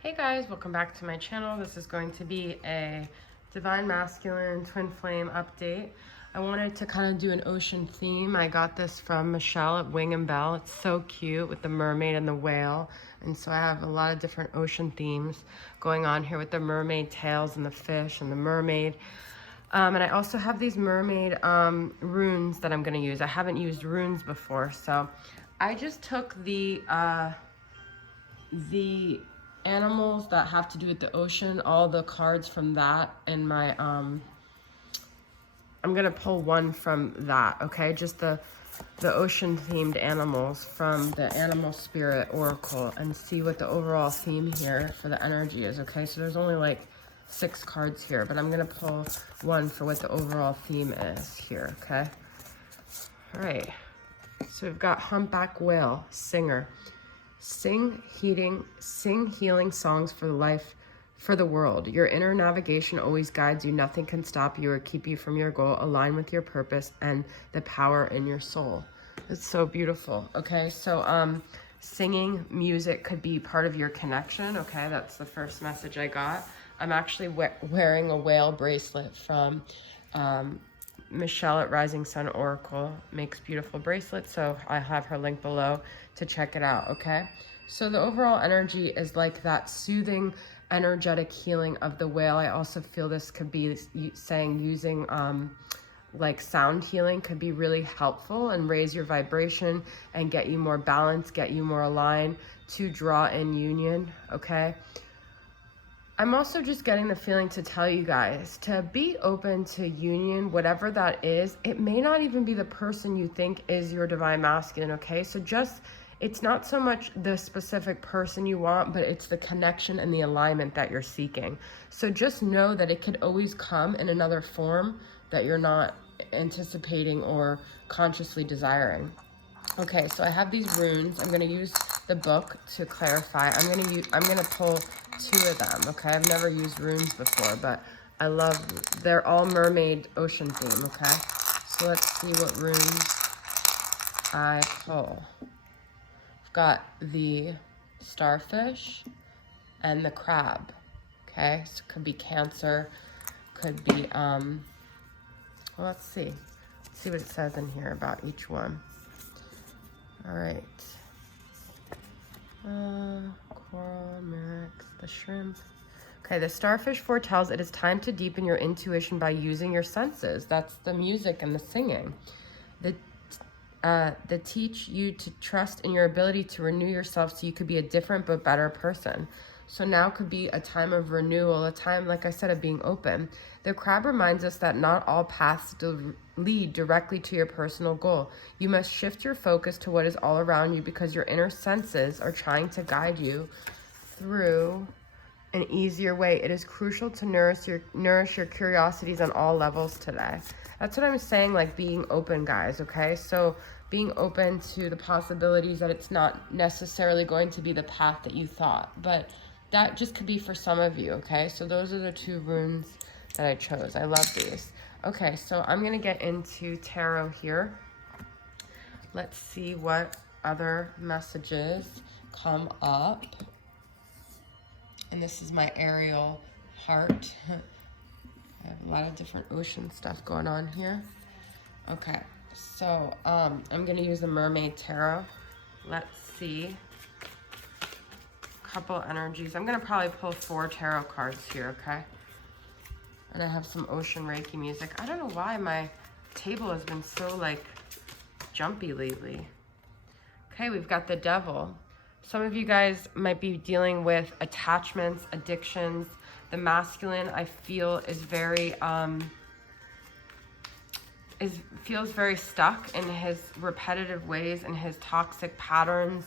Hey guys, welcome back to my channel. This is going to be a Divine Masculine Twin Flame update. I wanted to kind of do an ocean theme. I got this from Michele at Wing and Bell. It's so cute with the mermaid and the whale. And so I have a lot of different ocean themes going on here with the mermaid tails and the fish and the mermaid. And I also have these mermaid runes that I'm going to use. I haven't used runes before, so I just took the animals that have to do with the ocean, all the cards from that, and my I'm gonna pull one from that, okay? Just the ocean themed animals from the Animal Spirit Oracle, and see what the overall theme here for the energy is, okay? So there's only like 6 cards here, but I'm gonna pull one for what the overall theme is here, okay? All right, so we've got Humpback Whale, Singer. Sing healing songs for life, for the world. Your inner navigation always guides you. Nothing can stop you or keep you from your goal. Align with your purpose and the power in your soul. It's so beautiful. Okay, so singing music could be part of your connection. Okay, that's the first message I got. I'm actually wearing a whale bracelet from Michele at Rising Sun Oracle. Makes beautiful bracelets, so I have her link below to check it out, okay? So the overall energy is like that soothing, energetic healing of the whale. I also feel this could be saying using like sound healing could be really helpful and raise your vibration and get you more balance, get you more aligned to draw in union, okay? I'm also just getting the feeling to tell you guys to be open to union, whatever that is. It may not even be the person you think is your divine masculine, okay? So just, it's not so much the specific person you want, but it's the connection and the alignment that you're seeking. So just know that it could always come in another form that you're not anticipating or consciously desiring. Okay, so I have these runes. I'm gonna use the book to clarify. I'm gonna pull 2 of them, okay? I've never used runes before, but I love, they're all mermaid ocean theme, okay? So let's see what runes I pull. I've got the starfish and the crab, okay? So it could be Cancer, could be, well, let's see. Let's see what it says in here about each one. All right. Coral, Myrix, the shrimp. Okay, the starfish foretells it is time to deepen your intuition by using your senses. That's the music and the singing. The teach you to trust in your ability to renew yourself so you could be a different but better person. So now could be a time of renewal, a time, like I said, of being open. The crab reminds us that not all paths lead directly to your personal goal. You must shift your focus to what is all around you because your inner senses are trying to guide you through an easier way. It is crucial to nourish your curiosities on all levels today. That's what I'm saying, like being open, guys, okay? So being open to the possibilities that it's not necessarily going to be the path that you thought, but that just could be for some of you, okay? So those are the 2 runes that I chose. I love these. Okay, so I'm gonna get into tarot here. Let's see what other messages come up. And this is my Ariel heart. I have a lot of different ocean stuff going on here. Okay, so I'm gonna use the Mermaid Tarot. Let's see. Couple energies. I'm gonna probably pull 4 tarot cards here, okay? And I have some ocean Reiki music. I don't know why my table has been so like jumpy lately. Okay, we've got the Devil. Some of you guys might be dealing with attachments, addictions. The masculine, I feel, is very feels very stuck in his repetitive ways and his toxic patterns.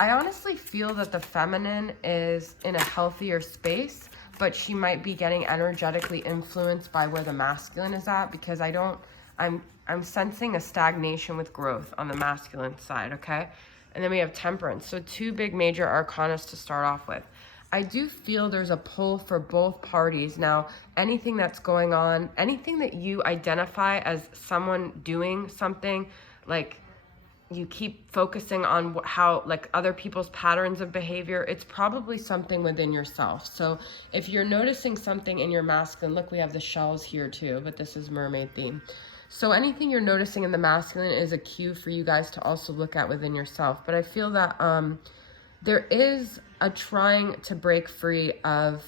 I honestly feel that the feminine is in a healthier space, but she might be getting energetically influenced by where the masculine is at, because I'm sensing a stagnation with growth on the masculine side, okay? And then we have Temperance. So 2 big major arcanas to start off with. I do feel there's a pull for both parties. Now, anything that's going on, anything that you identify as someone doing something, like you keep focusing on how, like, other people's patterns of behavior, it's probably something within yourself. So if you're noticing something in your masculine, look, we have the shells here too, but this is mermaid theme. So anything you're noticing in the masculine is a cue for you guys to also look at within yourself. But I feel that there is a trying to break free of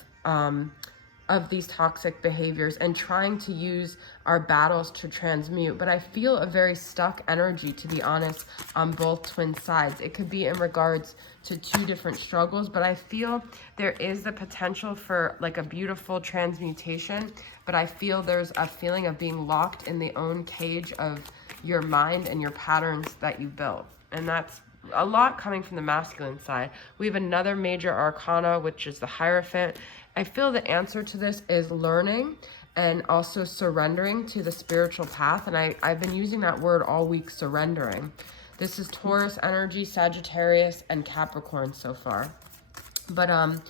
these toxic behaviors and trying to use our battles to transmute. But I feel a very stuck energy, to be honest, on both twin sides. It could be in regards to two different struggles, but I feel there is the potential for like a beautiful transmutation, but I feel there's a feeling of being locked in the own cage of your mind and your patterns that you built. And that's a lot coming from the masculine side. We have another major arcana, which is the Hierophant. I feel the answer to this is learning and also surrendering to the spiritual path. And I've been using that word all week, surrendering. This is Taurus energy, Sagittarius, and Capricorn so far. But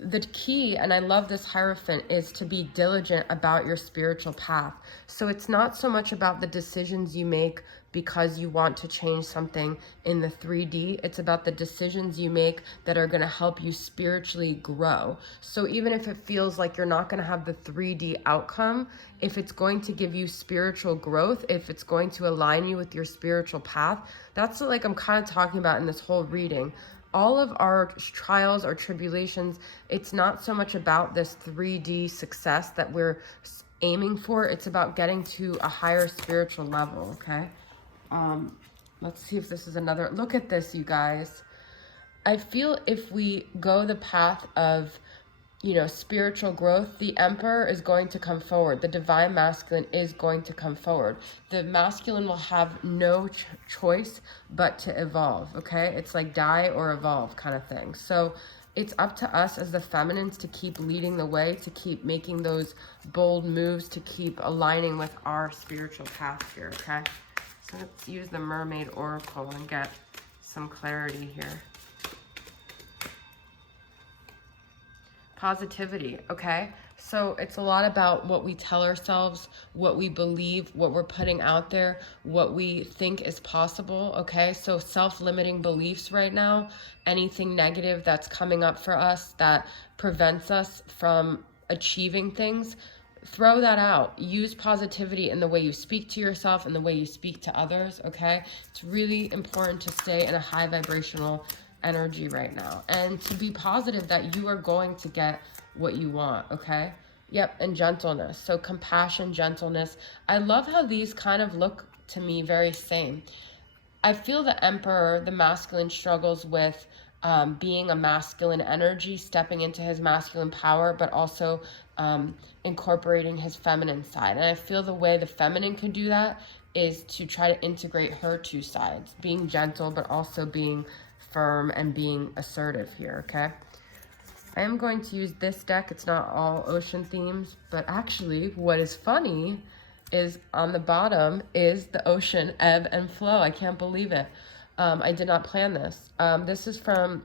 the key, and I love this Hierophant, is to be diligent about your spiritual path. So it's not so much about the decisions you make because you want to change something in the 3D. It's about the decisions you make that are going to help you spiritually grow. So even if it feels like you're not going to have the 3D outcome, if it's going to give you spiritual growth, if it's going to align you with your spiritual path, that's what, like, I'm kind of talking about in this whole reading. All of our trials or tribulations, it's not so much about this 3D success that we're aiming for. It's about getting to a higher spiritual level, okay? Let's see if this is another. Look at this, you guys. I feel if we go the path of, you know, spiritual growth, the Emperor is going to come forward. The Divine Masculine is going to come forward. The masculine will have no choice but to evolve, okay? It's like die or evolve kind of thing. So it's up to us as the feminines to keep leading the way, to keep making those bold moves, to keep aligning with our spiritual path here, okay? So let's use the Mermaid Oracle and get some clarity here. Positivity, okay? So it's a lot about what we tell ourselves, what we believe, what we're putting out there, what we think is possible, okay? So self-limiting beliefs right now, anything negative that's coming up for us that prevents us from achieving things, throw that out. Use positivity in the way you speak to yourself and the way you speak to others, okay? It's really important to stay in a high vibrational energy right now and to be positive that you are going to get what you want, okay? Yep, and gentleness. So compassion, gentleness. I love how these kind of look to me very same. I feel the Emperor, the masculine, struggles with being a masculine energy, stepping into his masculine power, but also incorporating his feminine side. And I feel the way the feminine can do that is to try to integrate her two sides, being gentle, but also being firm and being assertive here, okay? I am going to use this deck. It's not all ocean themes, but actually what is funny is on the bottom is the ocean ebb and flow. I can't believe it. I did not plan this. This is from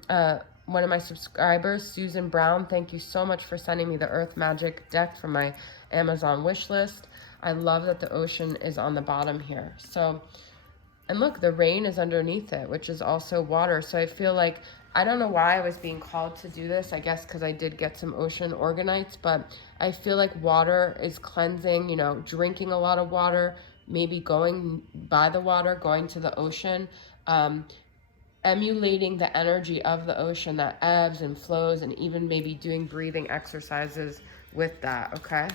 one of my subscribers, Susan Brown. Thank you so much for sending me the Earth Magic deck from my Amazon wish list. I love that the ocean is on the bottom here. So, and look, the rain is underneath it, which is also water. So I feel like, I don't know why I was being called to do this. I guess because I did get some ocean organites, but I feel like water is cleansing, you know, drinking a lot of water, maybe going by the water, going to the ocean, emulating the energy of the ocean that ebbs and flows, and even maybe doing breathing exercises with that, okay?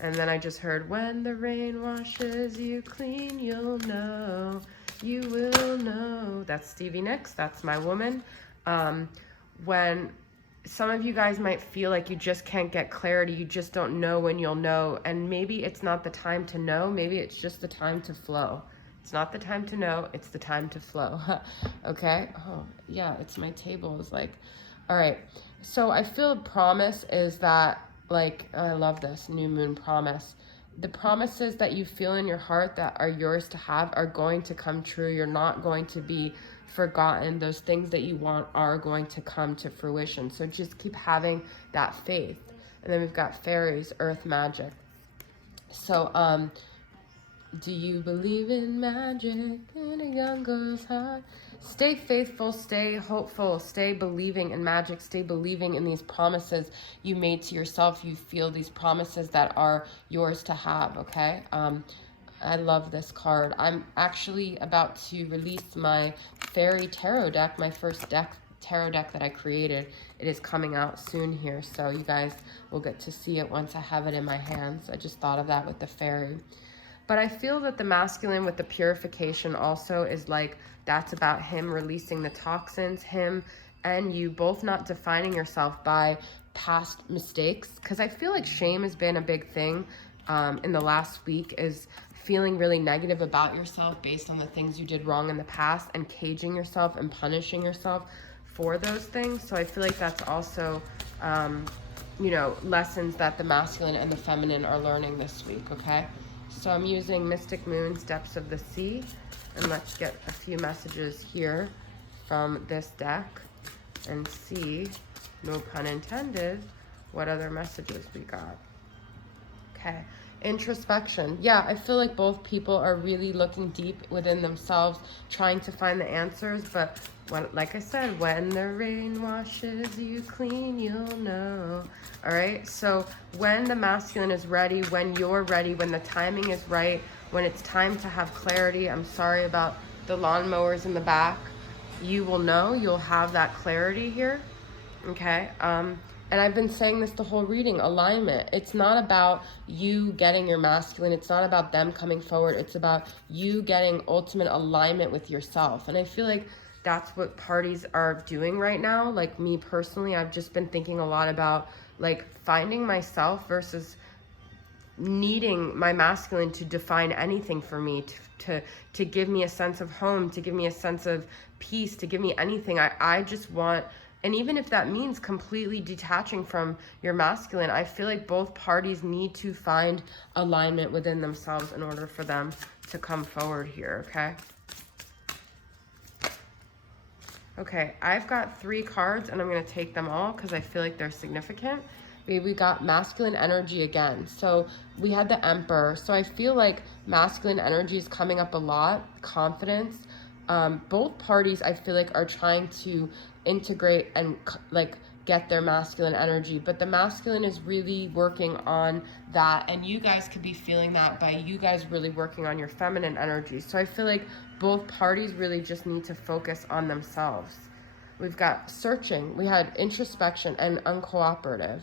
And then I just heard, when the rain washes you clean, you'll know, you will know. That's Stevie Nicks, that's my woman. When some of you guys might feel like you just can't get clarity, you just don't know when you'll know, and maybe it's not the time to know, maybe it's just the time to flow. It's not the time to know, it's the time to flow, okay? Oh, yeah, it's my table is like, all right. So I feel promise is that, like, I love this, new moon promise. The promises that you feel in your heart that are yours to have are going to come true. You're not going to be forgotten. Those things that you want are going to come to fruition. So just keep having that faith. And then we've got fairies, earth magic. So, Do you believe in magic in a young girl's heart? Stay faithful, stay hopeful, stay believing in magic, stay believing in these promises you made to yourself. You feel these promises that are yours to have, okay? I love this card. I'm actually about to release my fairy tarot deck, my first tarot deck that I created. It is coming out soon here, so you guys will get to see it once I have it in my hands. I just thought of that with the fairy. But I feel that the masculine with the purification also is like, that's about him releasing the toxins, him and you both not defining yourself by past mistakes. Because I feel like shame has been a big thing in the last week, is feeling really negative about yourself based on the things you did wrong in the past and caging yourself and punishing yourself for those things. So I feel like that's also, you know, lessons that the masculine and the feminine are learning this week, okay? So I'm using Mystic Moon's Depths of the Sea, and let's get a few messages here from this deck and see, no pun intended, what other messages we got. Okay, introspection. Yeah, I feel like both people are really looking deep within themselves, trying to find the answers, but like I said, when the rain washes you clean, you'll know. All right, so when the masculine is ready, when you're ready, when the timing is right, when it's time to have clarity, I'm sorry about the lawnmowers in the back, you will know, you'll have that clarity here, okay? And I've been saying this the whole reading, alignment. It's not about you getting your masculine. It's not about them coming forward. It's about you getting ultimate alignment with yourself. And I feel like that's what parties are doing right now. Like me personally, I've just been thinking a lot about like finding myself versus needing my masculine to define anything for me, to give me a sense of home, to give me a sense of peace, to give me anything. I just want, and even if that means completely detaching from your masculine, I feel like both parties need to find alignment within themselves in order for them to come forward here, okay? Okay, I've got 3 cards and I'm going to take them all because I feel like they're significant. We got masculine energy again. So we had the Emperor. So I feel like masculine energy is coming up a lot. Confidence. Both parties, I feel like, are trying to integrate and like get their masculine energy, but the masculine is really working on that, and you guys could be feeling that by you guys really working on your feminine energy. So I feel like both parties really just need to focus on themselves. We've got searching, we had introspection, and uncooperative.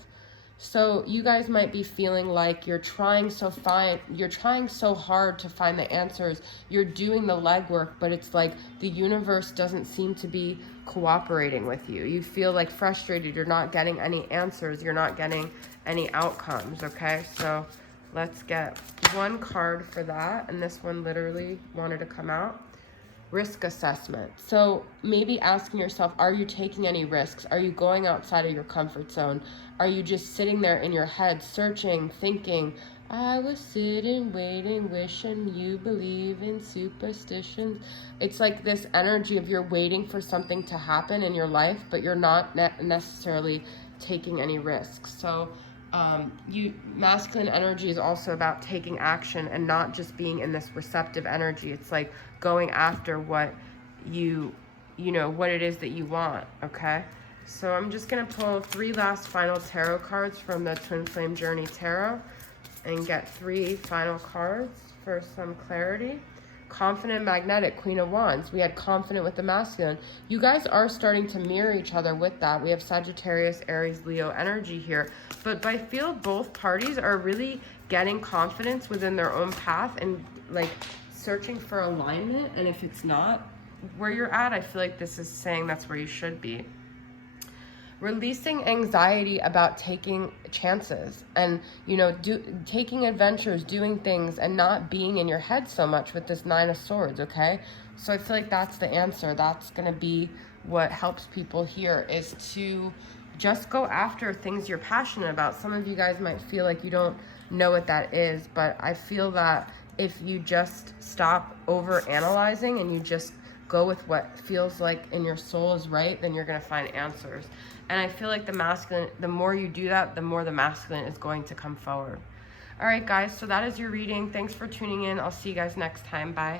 So you guys might be feeling like you're trying so hard to find the answers. You're doing the legwork, but it's like the universe doesn't seem to be cooperating with you. You feel like frustrated. You're not getting any answers. You're not getting any outcomes, okay? So let's get 1 card for that. And this one literally wanted to come out. Risk assessment. So maybe asking yourself, are you taking any risks? Are you going outside of your comfort zone? Are you just sitting there in your head, searching, thinking, I was sitting, waiting, wishing you believe in superstitions. It's like this energy of you're waiting for something to happen in your life, but you're not necessarily taking any risks. So masculine energy is also about taking action and not just being in this receptive energy. It's like going after what you know, what it is that you want, okay? So I'm just going to pull 3 last final tarot cards from the Twin Flame Journey Tarot and get 3 final cards for some clarity. Confident, magnetic, Queen of Wands. We had confident with the masculine. You guys are starting to mirror each other with that. We have Sagittarius, Aries, Leo energy here. But I feel both parties are really getting confidence within their own path and like searching for alignment. And if it's not where you're at, I feel like this is saying that's where you should be. Releasing anxiety about taking chances and, you know, taking adventures, doing things, and not being in your head so much with this 9 of Swords, okay? So I feel like that's the answer. That's going to be what helps people here, is to just go after things you're passionate about. Some of you guys might feel like you don't know what that is, but I feel that if you just stop over-analyzing and you just go with what feels like in your soul is right, then you're going to find answers. And I feel like the masculine, the more you do that, the more the masculine is going to come forward. All right, guys, so that is your reading. Thanks for tuning in. I'll see you guys next time. Bye.